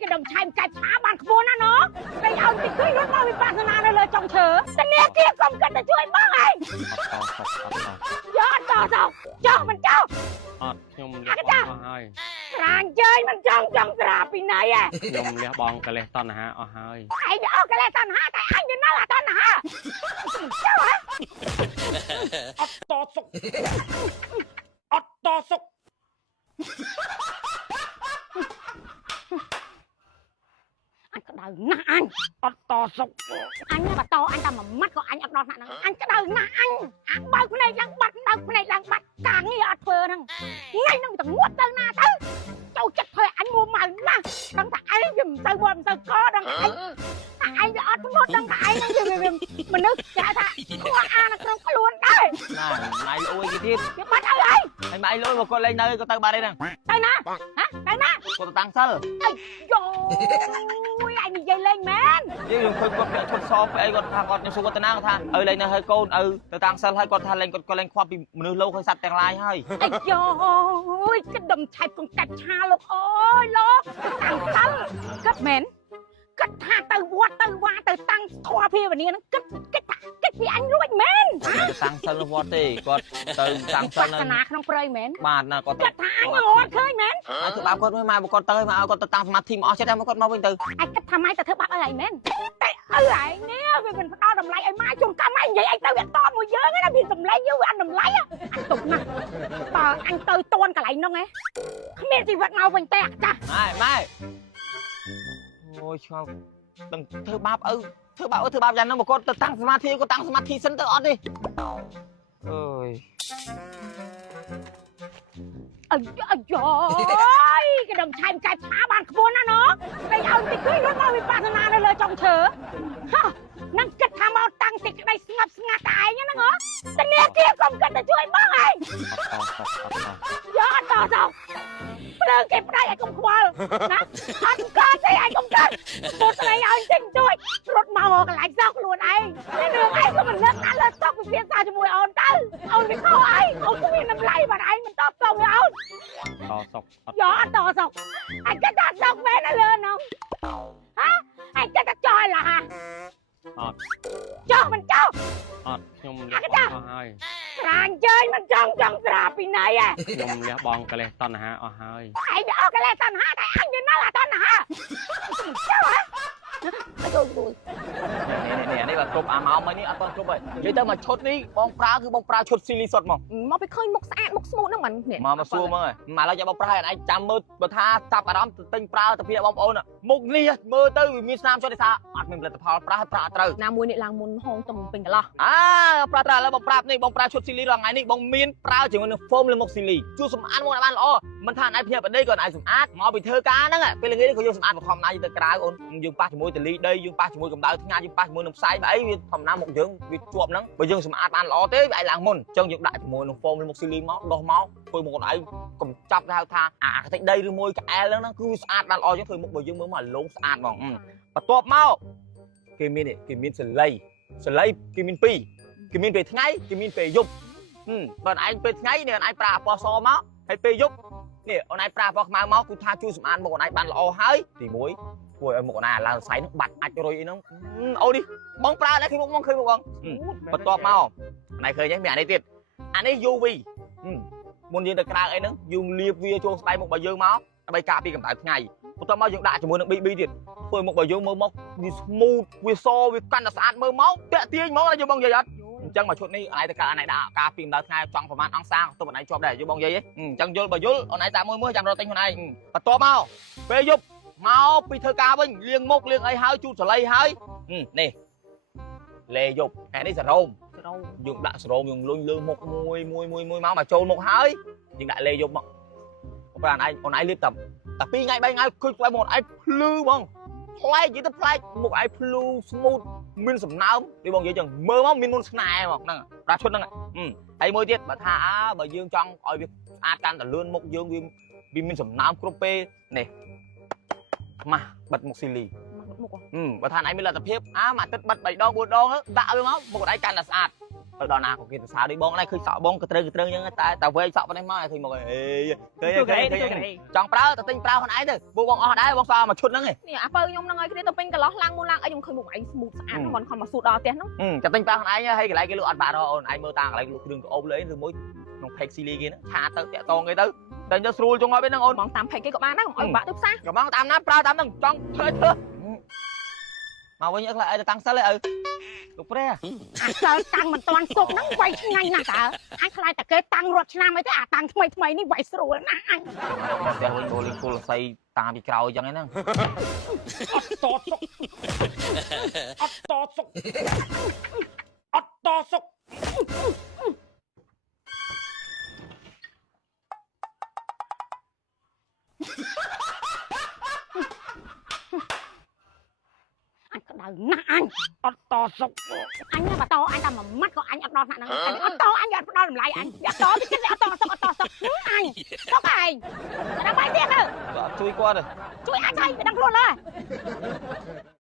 cái đồng chai cái phá bàn khôn á nó cái ông thì cứ nó mau bị phạt naเลยจงเฉอแต่เนี่ยเกี่ยวกับกันจะช่วยบ้างไงยอดต่อเจ้ามันเจ้าខ្ញុំលះបង់អស់ហើយร้านเจยมันจงตราปีไหนอ่ะខ្ញុំលះបង់កលេសតណ្ហាអស់ហើយ ไอ้เดี๋ยวเอากันเลยตอนห้าแต่อันจะน่าละตอนห้าเจ้าฮะอัดต่อสุกอัดต่อสุกanh có đời na anh to sục anh mà to anh ta mà mắt của anh đo nặng anh có đời na anh bao cái này đang bắt đâu cái này đang bắt càng như ọt phơ thằng ngay nó tao nuốt tao na tới châu chết thôi anh mua mày na đang tại anh dùm tao bom tao có đang anh ọt nuốt đang tại anh dùm mình nước chả thà khoa a nó không có luôn đây này ôi cái thiết cái bắt đâu đây anh mà anh lôi một con lên nơi con tao ba đây nè đây nè hả đây nè con tăng sơ rồi anh đi dây lên mến chứ đừng khơi con để con so với con thằng con số con tao thằng lên này hơi côn từ tăng sơ hay con thằng lên con lên khoa bị nửa lâu hơi sạch tàng lai hơi ây dồi cái đầm chạch con cạch cha lục ơi lo tăng sơ cấp mến cất tha từ qua từ tăng thoa phê vào này nó cất vì anh luôn mến tăng sơ nó vót đi con từ tăng sơ nó nạc không prey mến bạn là con cất tha anh ngọt khơi mến thứ ba con mới mai một con tơi mà con tăng mặt thì mỏ chết em con mau bên từ anh cất tha mai từ thứ ba ơi mến lại nè vì mình đo đầm lấy ai mai chung cam anh vậy anh tao biết to mùi dơ cái đó vì đầm lấy với anh đầm lấy á anh tục nè tờ anh tơi tôn cả lại nó nghe không biết gì vật nào mình tẹt cha mai ôi sao đừng thứ ba dành nó một con tăng smart thi sân tự on đi ơi trời cái đồng chai cái phá bàn khôn á nó cái ông thì cứ nó mau bị phạt naเลยจงเฉอนั่งกระทำเอาตังติดได้สงัดตายเนี่ยนะเหรอแต่เนี่ยเกี่ยวกับกันจะช่วยบ้างไงยอดต่อเเรื่องเก็บได้ไอ้กำควานะอันก็ใช่ไอ้กำกันตัวอะไรเอาจริงด้วยรถเมากันหลายซอกล้วนไอ้ในเรื่องไอ้ก็มันเลิกนั้นเลิกซอกไปเพี้ยนตาจมูกเอาตั้งเอาไปเข้าไอ้เอาทุเรียนน้ำไหลมาไอ้มันตอบตรงเอาต่อศกยอดต่อศกไอ้จะตัดศกแม่นั่นเลยน้องฮะไอ้จะตัดจอยล่ะฮะเจ้ามันเจ้าខ្ញុំលះបង់អស់ហើយ ร้านเจยมันจงตราปีไหนอ่ะខ្ញុំលះបង់កលេសតណ្ហាអស់ហើយ ไอ้เดี๋ยวเอากันเลยตอนห้าแต่อันจะน่าละตอนห้าเจ้าฮะnè đây là cục máu mấy ní ăn con cục vậy vậy tao mà chốt đi bong pra chốt xì sọt mà មកไปឃើញមុខស្អាតមុខស្មូតហ្នឹងមិននេះ មកសួរមើលមកឡើយចាំបងប្រាឲ្យឯងចាំមើលបើថាចាប់អារម្មណ៍ទិញប្រើទៅពីបងប្អូនមុខនេះមើលទៅវាមានស្នាមចុះទេថាអត់មានផលិតផលប្រើត្រូវណាមួយនេះឡើងមុនហងទំពេញកន្លោះប្រើត្រូវឥឡូវបងប្រាប់នេះបងប្រើឈុតស៊ីលីរាល់ថ្ងៃនេះបងមានប្រើជាមួយនឹង foam លើមុខស៊ីលីជួយសម្អាតមុខឲ្យបានល្អមិនថាឯងភ្ញាក់បដិក៏ឯងសម្អាតមកពីធ្វើការហ្នឹងពេលល្ងាចនេះក៏យើងសម្អាតបឋមណាយើងទៅក្រៅអូនយើងប៉ះជាមួយតលីដីយើងប៉ះជាមួយកម្ដៅថ្ងៃយើងប៉ះជាមួយនឹងផ្សែងអីវាធម្មតាមុខយើងវាជាប់ហ្នឹងបើយើងសម្អាតបានល្អទេវាឯងឡើងមុនអញ្ចឹងយើងដាក់ជាមួយនឹង foam លើមុខស៊ីលីមកដោះមកធ្វើមុខខ្លួនឯងកុំចាប់ហៅថាអាកតិចដីឬមួយកែលហ្នឹងគឺស្អាតបានល្អចឹងធ្វើមុខបើយើងមើលមកឡងស្អាតហ្មងបន្ទាប់មកគេមានសលៃគេមានពីរគេមានពេលថ្ងៃគេមានពេលយប់បើឯងពេលថ្ងៃនេះឯងប្រើអពណ៌សមកហើយពេលយប់នេះអូនឯងប្រើអពណ៌ខ្មៅមកគឺថាជួយសម្អាតមុខអូនឯងបានល្អហើយទី1ធ្វើឲ្យមុខអូនឯងឡើងសៃនឹងបាត់អាចរុយអីហ្នឹងអូនេះបងប្រើដែរឃើញមុខបងបន្ទាប់មកណៃឃើញទេមានអានេះទៀតអានេះ UV មុនយើងទៅក្រៅអីហ្នឹងយើងលាបវាចូលស្បែកមុខរបស់យើងមកដើម្បីការពារកម្ដៅថ្ងៃបន្ទាប់មកយើងដាក់ជាមួយនឹង BB ទៀតធ្វើមុខរបស់យើងមើលមកវា smooth វាសវាកាន់តែស្អាតមើលមកតាក់ទាញហ្មងយើងបងនិយាយអត់អញ្ចឹងមកឈុតនេះអាយទៅកើតអាយដាក់ការពារកម្ដៅថ្ងៃចង់ប្រហែលអង្សាទៅបងឯងជាប់ដែរយើងបងនិយាយអញ្ចឹងយល់បើយល់អូនឯងតាមមើលចាំរត់ទិញខ្លួនឯងបន្ទាប់មកពេលយប់មកពីធ្វើការវិញលាងមុខលាងអីហើយជូតសលៃហើយនេះលេយប់អានេះសារ៉ូមយើងដាក់សារ៉ូមយើងលុញលើមុខមួយមកចូលមុខហើយយើងដាក់លេយប់មកប្រាប់អូនឯងលាបតែ2ថ្ងៃ3ថ្ងៃឃើញស្បែកមុខអូនឯងភ្លឺហ្មងប្លែកនិយាយទៅប្លែកមុខឯងភ្លឺ smooth មានសំណើមដូចបងនិយាយចឹងមើលមកមានមុនស្នេហ៍ហ្មងហ្នឹងប្រាឈុតហ្នឹងហើយមួយទៀតបើថាបើយើងចង់ឲ្យវាស្អាតកាន់តែលឿនមុខយើងវាមានសំណើមគ្រប់ពេលនេះម៉ាស់បិទមុខស៊ីលីបើថាឯងមានលទ្ធភាពមួយអាទិត្យបិទ3ដង4ដងដាក់វាមកមុខឯងកាន់តែស្អាត ទៅដល់ណាក៏គេទៅសើđiបងនេះឃើញសក់បងក៏ត្រូវចឹងតែវែងសក់ប៉ុណ្ណេះមកឃើញមកអេឃើញចង់ប្រើទៅទិញប្រើខ្លួនឯងទៅពួកបងអស់ដែរបងសល់មួយឈុតហ្នឹងឯង នេះអាពៅខ្ញុំហ្នឹងឲ្យគ្នាទៅពេញកន្លោះឡើងមុនឡើងអីខ្ញុំឃើញមុខឯងស្មូតស្អាតមិនខំមកស៊ូដល់ផ្ទះហ្នឹង តែទិញប្រើខ្លួនឯងហើយកន្លែងគេលក់អត់បាត់ហ៎អូនឯងមើលតាមកន្លែងលក់គ្រឿងក្អូបលើអីឬមួយក្នុង page ស៊ីលីគេហ្នឹងឆាទៅតាក់តងគេទៅតែទៅស្រួលចុងឲ្យហ្នឹងអូន បងតាមផេកគេក៏បានដែរឲ្យបាក់ទៅផ្សារ កំងតាមណាប្រើតាមហ្នឹងចង់ធ្វើមកវិញអីខ្លះឲ្យទៅតាំងសិលឯងឪលោកព្រះ អាសិលតាំងមិនតាន់សុកហ្នឹងវាយឆ្ងាញ់ណាស់តើអញខ្លាចតែគេតាំងរត់ឆ្នាំអីទៅអាតាំងថ្មីនេះវាយស្រួលណាស់អញ ផ្ទះវិញបូលីគូលស័យតាមពីក្រោយចឹងហ្នឹង អត់តសុកអត់តសុកអត់តសុក អញក្តៅណាស់អញអត់តសុកអញបើតអញតែមួយម៉ាត់ក៏អញអត់ដល់ថ្នាក់ហ្នឹងអត់តអញអត់ផ្ដល់តម្លៃអញអត់តតិចទៀតអត់តសុកអត់តសុកអញសុកឯងដល់បាយទៀតទៅ ជួយគាត់ទៅ ជួយអញឲ្យដឹងខ្លួនឡើយ